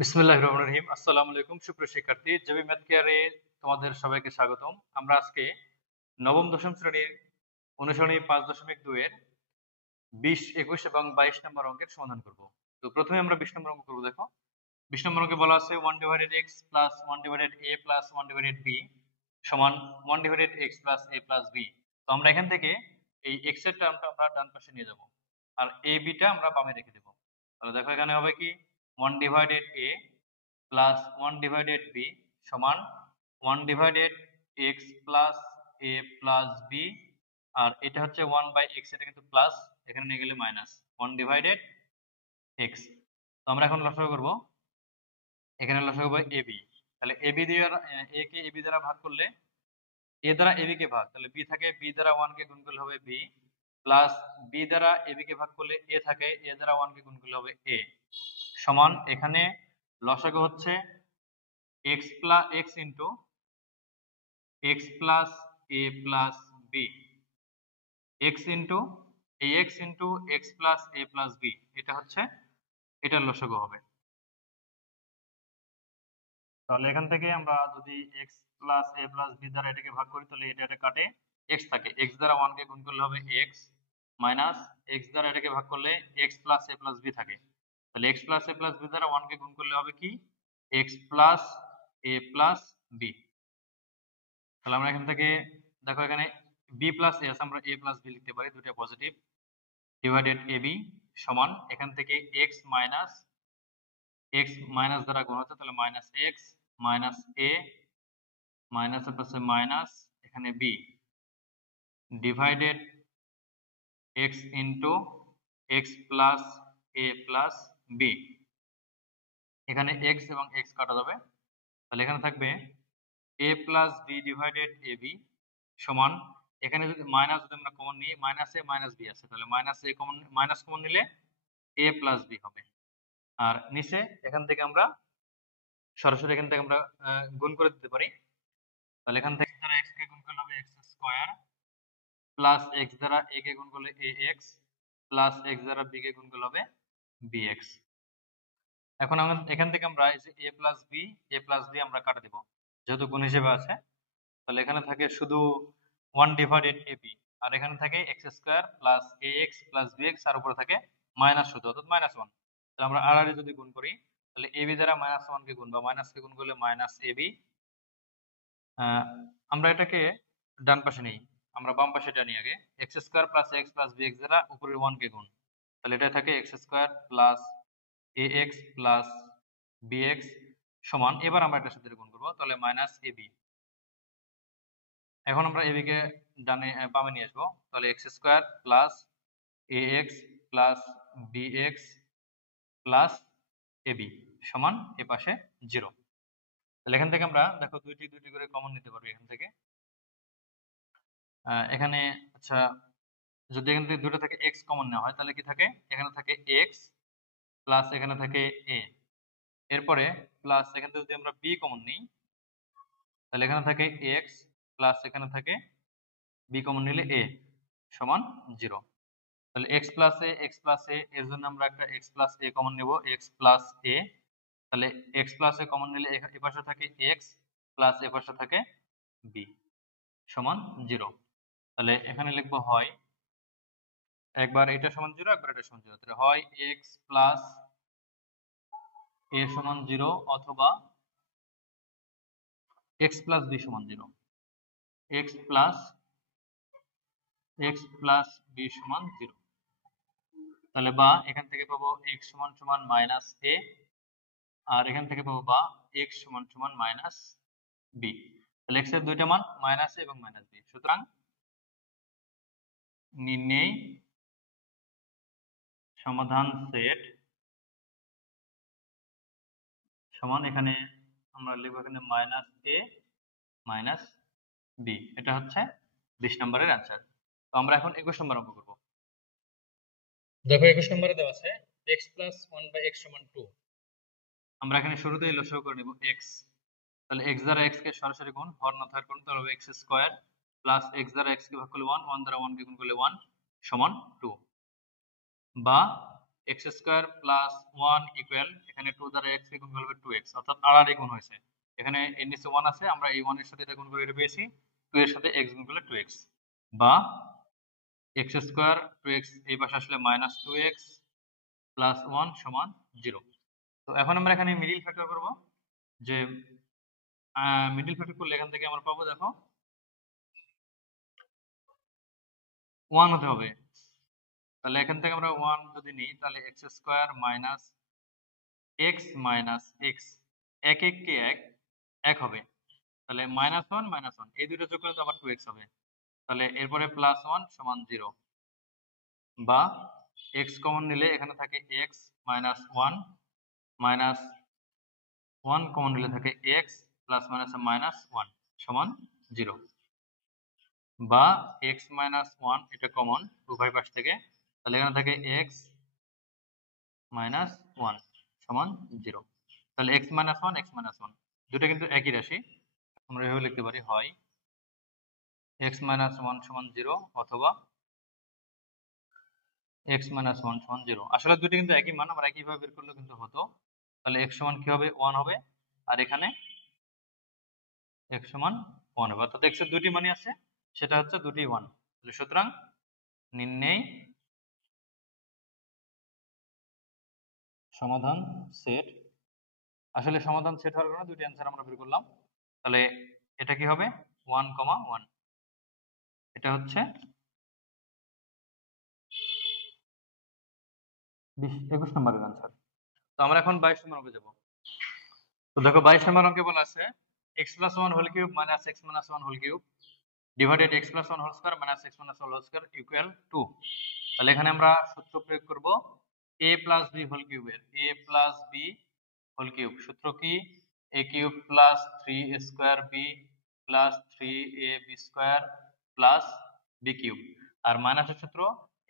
বিসমিল্লাহির রহমানির রহিম। আসসালামু আলাইকুম সুপ্রিয় শিক্ষার্থী, জেবি ম্যাথ কেয়ারে তোমাদের সবাইকে স্বাগতম। আমরা আজকে নবম দশম শ্রেণীর অনুশীলনী 5.2 এর 20, 21 এবং 22 নম্বর অঙ্কের সমাধান করব। তো প্রথমে আমরা 20 নম্বর অঙ্ক করব। দেখো 20 নম্বর অঙ্কে বলা আছে 1/x plus 1/a plus 1/b সমান 1/x plus a plus b। তো আমরা এখান থেকে এই x এর টার্মটা আমরা ডান পাশে নিয়ে যাব আর a b টা আমরা বামে রেখে দেব। তাহলে দেখো এখানে হবে কি 1/a প্লাস 1/b সমান 1/x plus a plus b, আর এটা হচ্ছে 1/x, এটা কিন্তু প্লাস, এখানে নিয়ে গেলে মাইনাস 1/x। তো আমরা এখন লসাগু করব, এখানে লসাগু হবে ab। তাহলে ab দিয়ে a কে ab দ্বারা ভাগ করলে a দ্বারা ab কে ভাগ, তাহলে b থাকে b দ্বারা 1 কে গুণ করলে হবে b, প্লাস b দ্বারা ab কে ভাগ করলে a থাকে a দ্বারা 1 কে গুণ করলে হবে a, সমান এখানে লসাগু হচ্ছে x plus x into x plus a plus b, x into ax into x plus a plus b, এটা হচ্ছে এটার লসাগু হবে। তাহলে এখান থেকে আমরা যদি x plus a plus b দ্বারা এটাকে ভাগ করি তাহলে এটা কাটে x থাকে, x দ্বারা 1 কে গুণ করলে হবে x, মাইনাস x দ্বারা এটাকে ভাগ করলে x plus a plus b থাকে, তাহলে x plus a plus b দ্বারা 1 কে গুণ করলে হবে কি x plus a plus b। তাহলে আমরা এখান থেকে দেখো এখানে b প্লাস a আছে, আমরা a প্লাস b লিখতে পারি, দুটো পজিটিভ, ডিভাইডেড ab সমান এখান থেকে x মাইনাস দ্বারা গুণ হচ্ছে, তাহলে minus x minus a minus এর পাশে মাইনাস এখানে b divided x into x plus a plus b, এখানে x এবং x কাটা যাবে, তাহলে এখানে থাকবে a plus b divided ab সমান এখানে যদি মাইনাস যদি আমরা কমন নিই, মাইনাস a মাইনাস b আছে, তাহলে minus a common, minus common নিলে a প্লাস b হবে, আর নিচে এখান থেকে আমরা সরাসরি এখান থেকে আমরা গুণ করে দিতে পারি। তাহলে এখান থেকে দ্বারা x কে গুণ করলে হবে x স্কয়ার, প্লাস x দ্বারা a কে গুণ করলে ax, প্লাস x দ্বারা b কে গুণ করলে হবে bx। এখন আমরা এখান থেকে আমরা এই যে a প্লাস b আমরা কাটা দিব, যেহেতু গুণ হিসেবে আছে, তাহলে এখানে থাকে শুধু 1 ডিভাইডেড ab, আর এখানে থাকে x square plus ax plus bx, আর উপরে থাকে মাইনাস শুধু, অর্থাৎ -1। তাহলে আমরা আর যদি গুণ করি তাহলে ab দ্বারা -1 কে গুণ বা মাইনাস কে গুণ করলে মাইনাস ab। আমরা এটাকে ডান পাশে নেই, আমরা বাম পাশে টানি আগে, x square plus x plus bx দ্বারা উপরের 1 কে গুণ, তাহলে এটা থাকে x square plus ax plus bx সমান, এবার আমরা এটার সাথে গুণ করব, তাহলে মাইনাস ab। এখন আমরা ab কে ডানে বামে নিয়ে আসবো, তাহলে x square plus ax plus bx plus ab সমান এ পাশে 0। তাহলে এখান থেকে আমরা দেখো দুইটি করে কমন নিতে পারবো এখান থেকে, এখানে আচ্ছা যদি এখান থেকে দুটো থেকে x কমন নেওয়া হয় তাহলে কি থাকে, এখানে থাকে x প্লাস এখানে থাকে a, এরপরে প্লাস এখান থেকে যদি আমরা b কমন নিই তাহলে এখানে থাকে x প্লাস এখানে থাকে b কমন নিলে a সমান 0। তাহলে x প্লাস a এর জন্য আমরা একটা x প্লাস a কমন নেব, x প্লাস a, তাহলে x প্লাস a কমন নিলে এ পাশে থাকে x প্লাস এ পাশে থাকে b সমান 0। তাহলে এখানে লিখবো হয় একবার এটা সমান 0, একবার এটা সমান 0, তাহলে হয় x প্লাস a সমান 0 অথবা x প্লাস b সমান 0, x প্লাস b সমান 0। তাহলে বা এখান থেকে পাবো x সমান সমান মাইনাস a, আর এখান থেকে পাবো বা x সমান সমান মাইনাস b। তাহলে x এর দুইটা মান মাইনাস a এবং মাইনাস b, সুতরাং নির্ণয় সমাধান সেট সমান, এখানে আমরা লিখব এখানে মাইনাস a মাইনাস b, এটা হচ্ছে 20 নম্বরের অ্যান্সার। তো আমরা এখন 21 নম্বর অঙ্ক করব। দেখো 21 নম্বরে দেওয়া আছে x প্লাস 1/x সমান 2। আমরা এখানে শুরুতেই লসাগু করে নিব x, তাহলে x দ্বারা x কে সরাসরি গুণ, হর না থাকার কারণে তাহলে হবে x স্কয়ার প্লাস x দ্বারা x কে ভাগ করলে 1, 1 দ্বারা 1 কে গুণ করলে 1 সমান 2, বা এক্স স্কোয়ার প্লাস 1 ইকুয়াল এখানে 2 দ্বারা x কে গুণ করলে 2x, অর্থাৎ আড়াআড়ি গুণ হয়েছে। এখানে এর নিচে 1 আছে, আমরা এই 1 এর সাথে এটা গুণ করে এটা পেয়েছি, 2 এর সাথে x গুণ করলে 2x, বা এক্স স্কোয়ার 2x এই পাশে আসলে মাইনাস 2x প্লাস 1 সমান 0। তো এখন আমরা এখানে মিডিল ফ্যাক্টর করব, যে মিডিল ফ্যাক্টর করলে এখান থেকে আমরা পাবো, দেখো 1 হতে হবে। তাহলে এখান থেকে আমরা 1 যদি নিই, তাহলে x square minus x minus x, এক এক কে এক, এক হবে, তাহলে -1 এই দুটো যোগ করলে তো আবার 2x হবে, তাহলে এরপরে +1 সমান 0, বা x কমন নিলে এখানে থাকে x মাইনাস 1 কমন নিলে থাকে x প্লাস মাইনাস -1 সমান 0, বা x মাইনাস 1 এটা কমন উভয় পাশ থেকে, তাহলে এখানে থাকে x মাইনাস 1 সমান 0। তাহলে x মাইনাস 1 দুটো কিন্তু একই রাশি, আমরা এভাবে লিখতে পারি, হয় x মাইনাস 1 সমান 0 অথবা x মাইনাস 1 সমান 0। আসলে দুটো কিন্তু একই মান, আমরা একইভাবে বের করলে কিন্তু হতো। তাহলে x সমান কি হবে, 1 হবে, আর এখানে x সমান 1 হবে, অর্থাৎ x এর দুটি মানই আছে, সেটা হচ্ছে দুটি 1। তাহলে সুতরাং নির্ণয় সমাধান সেট, আসলে সমাধান সেট হওয়ার কারণে দুটি অ্যান্সার আমরা বের করলাম। তাহলে এটা কি হবে, 1, 1, এটা হচ্ছে 21 নম্বরের অ্যান্সার। তো আমরা এখন 22 নম্বর অঙ্কে যাব। তো দেখো 22 নম্বর অঙ্কে বলা আছে x plus 1 whole cube minus x minus 1 whole cube divided x plus 1 whole square minus x minus 1 whole square equal to, তাহলে এখানে আমরা সূত্র প্রয়োগ করব a plus b whole cube এর, a plus b whole cube সূত্র কি, a cube plus 3a square b plus 3ab square plus b cube, আর মাইনাসের সূত্র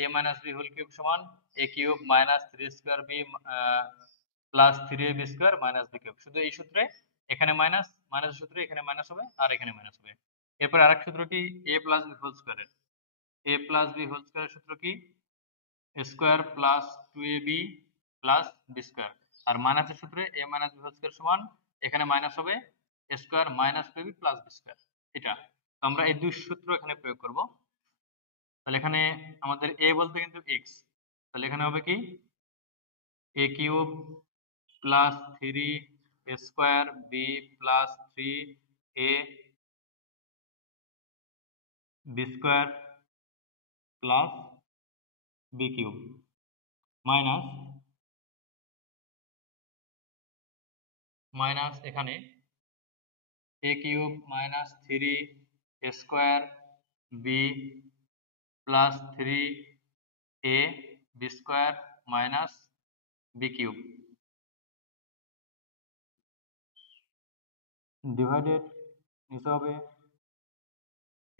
a minus b whole cube সমান a cube minus 3 square b plus 3ab square minus b cube. শুধু এই সূত্রে এখানে minus, মাইনাসের সূত্রে এখানে মাইনাস হবে আর এখানে মাইনাস হবে। এরপর আরেক সূত্র কি, a প্লাস b হোল স্কয়ারের, a প্লাস b হোল স্কয়ারের সূত্র কি, a square plus 2ab plus b square, আর মাইনাসের সূত্রে a minus b whole square সমান এখানে মাইনাস হবে a square minus 2ab plus b square. এটা আমরা এই দুই সূত্র এখানে প্রয়োগ করব। তাহলে এখানে আমাদের a বলতে কিন্তু x, তাহলে এখানে হবে কি a cube plus 3 a square b plus 3 a b square plus b cube minus এখানে a cube minus 3 a square b plus 3 a b square minus b cube divided নিচে হবে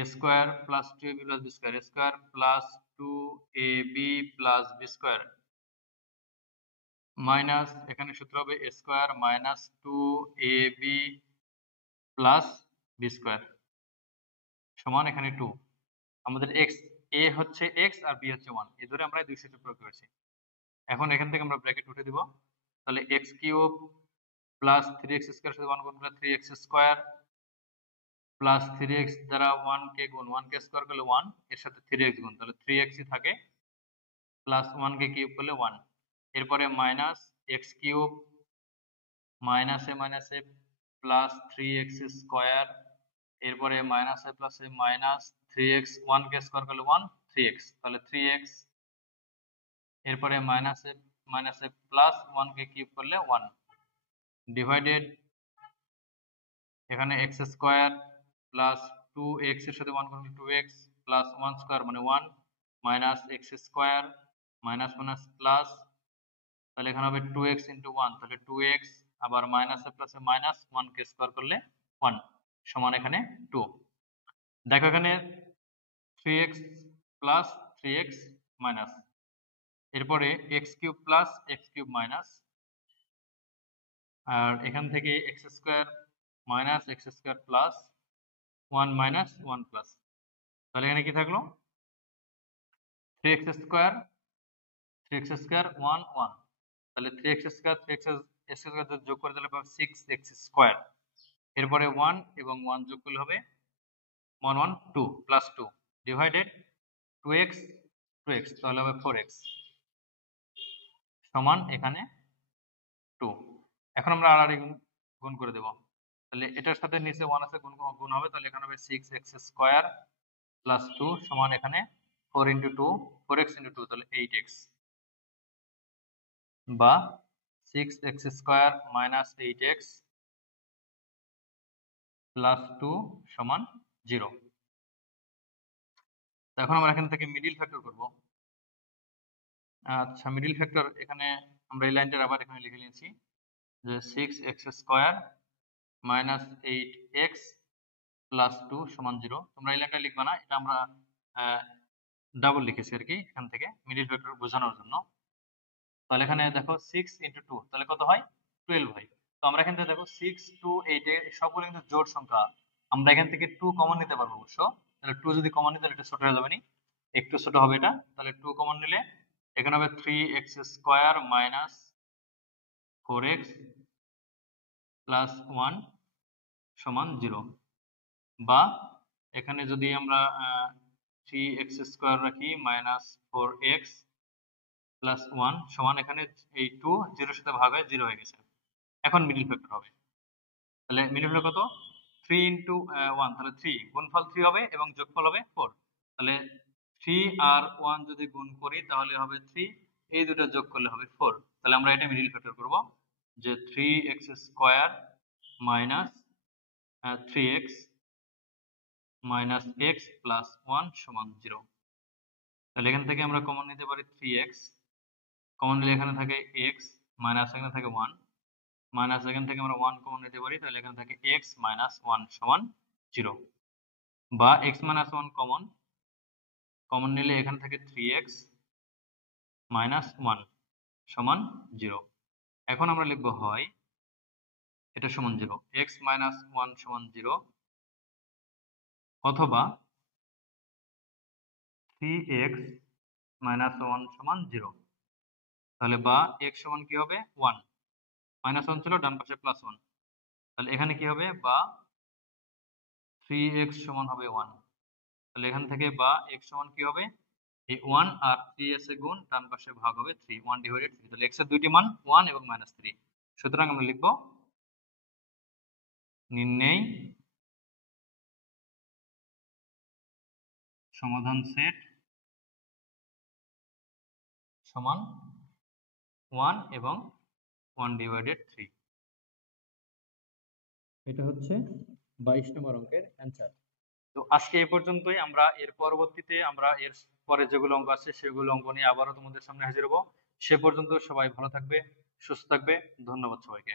a square plus 2ab plus b square, a square plus 2ab plus b square minus এখানে সূত্র হবে a square minus 2ab plus b square সমান এখানে 2। আমাদের x, a হচ্ছে x আর b হচ্ছে 1, এই ধরে আমরা দুই সূত্র প্রয়োগ করেছি। এখন এখান থেকে আমরা ব্র্যাকেট উঠে দিব, তাহলে x cube plus 3x square সাথে 1 গুণ করলে 3x স্কয়ার প্লাস 3x দ্বারা 1 কে গুণ, 1 কে স্কয়ার করলে 1, এর সাথে 3x গুণ, তাহলে 3x ই থাকে, প্লাস 1 কে কিউব করলে 1, এরপরে মাইনাস x কিউব মাইনাস এ প্লাস 3x স্কয়ার, এরপরে মাইনাস এ প্লাস এ মাইনাস 3x, 1 কে স্কয়ার করলে 1, 3x, তাহলে 3x, এরপরে মাইনাস এ প্লাস 1 কে কিউব করলে 1 ডিভাইডেড এখানে x স্কয়ার প্লাস 2x এর সাথে 1 করলে 2x প্লাস 1 স্কয়ার মানে 1 minus x square minus minus plus, তাহলে এখানে হবে 2x ইন্টু 1, তাহলে 2x আবার মাইনাস এ প্লাসে মাইনাস 1 কে স্কয়ার করলে 1 সমান এখানে 2। দেখো এখানে 3x প্লাস 3x মাইনাস, এরপরে x cube plus x cube minus, আর এখান থেকে x square minus x square plus 1 minus 1 plus, তাহলে এখানে কি থাকলো 3x স্কয়ার 3x স্কয়ার 1 1, তাহলে 3x স্কয়ার 3x স্কয়ার যোগ করে দিলে পাবো 6x স্কয়ার, এরপরে 1 এবং 1 যোগ করলে হবে 1 1 2 প্লাস 2 ডিভাইডেড 2x 2x, তাহলে হবে 4x সমান এখানে 2। এখন আমরা আর গুণ করে দেব, তাহলে এটার সাথে নিচে 1 আছে, গুণ হবে, তাহলে এখানে হবে 6x স্কয়ার প্লাস 2 সমান এখানে 4 ইনটু 2 4x ইনটু 2, তাহলে 8x, বা 6x square minus 8x plus 2 সমান 0। এখন আমরা এখান থেকে মিডল ফ্যাক্টর করব। আচ্ছা, মিডল ফ্যাক্টর এখানে আমরা এই লাইনটা আবার এখানে লিখে নিয়েছি যে 6x square minus 8x plus 2 সমান 0। তোমরা এই লাইনটা লিখবা না, এটা আমরা ডাবল লিখেছি আর কি এখান থেকে মিডল ফ্যাক্টর বোঝানোর জন্য। তাহলে এখানে দেখো 6 ইনটু 2 তাহলে কত হয় 12 হয়। তো আমরা এখান থেকে দেখো 6 2 8 এ সবগুলো কিন্তু জোড় সংখ্যা, আমরা এখান থেকে 2 কমন নিতে পারবো অবশ্য। তাহলে 2 যদি কমন নিই তাহলে এটা ছোট হয়ে যাবে, একটু ছোট হবে এটা, তাহলে 2 কমন নিলে এখানে হবে 3x square minus 4x plus 1 সমান 0, বা এখানে যদি আমরা 3x স্কয়ার রাখি মাইনাস 4x প্লাস 1 সমান এখানে এই 2 0 এর সাথে ভাগ হয়ে 0 হয়ে গেছে। এখন মিডল ফ্যাক্টর হবে, তাহলে মিডল ফ্যাক্টর কত 3 ইনটু 1, তাহলে 3 গুণফল 3 হবে এবং যোগফল হবে 4, তাহলে 3 আর 1 যদি গুণ করি তাহলে হবে 3, এই দুটো যোগ করলে হবে 4। তাহলে আমরা এটা মিডল ফ্যাক্টর করব যে 3x square minus 3x minus x plus 1 সমান 0। তাহলে এখান থেকে আমরা কমন নিতে পারি 3x, কমন নিলে এখানে থাকে x মাইনাস এখানে থাকে 1, মাইনাস এখান থেকে আমরা 1 কমন নিতে পারি, তাহলে এখানে থাকে x মাইনাস 1 সমান 0, বা x মাইনাস 1 কমন নিলে এখানে থাকে 3x মাইনাস 1 সমান 0। এখন আমরা লিখব হয় এটা সমান 0, x মাইনাস 1 সমান 0, অথবা 3x মাইনাস 1 সমান 0। তাহলে বা x সমান কি হবে 1, মাইনাস 1 ছিল ডান পাশে প্লাস 1, তাহলে এখানে কি হবে বা 3x সমান হবে 1, তাহলে এখান থেকে বা x সমান কি হবে এই 1 আর 3s এর গুণ ডান পাশে ভাগ হবে 3, 1 ডিভাইডেড 3, তাহলে x এর দুইটি মান 1 এবং -3। সুতরাং আমরা লিখব নির্ণয় সমাধান সেট সমান 1 এবং 1 ডিভাইডেড 3। এটা হচ্ছে 22 নম্বর অঙ্কের অ্যানসার। তো আজকে এই পর্যন্তই, আমরা এর পরবর্তীতে আমরা এর পরে যেগুলো অঙ্ক আছে সেগুলো অঙ্ক নিয়ে আবারও তোমাদের সামনে হাজির হব। সে পর্যন্ত সবাই ভালো থাকবে, সুস্থ থাকবে, ধন্যবাদ সবাইকে।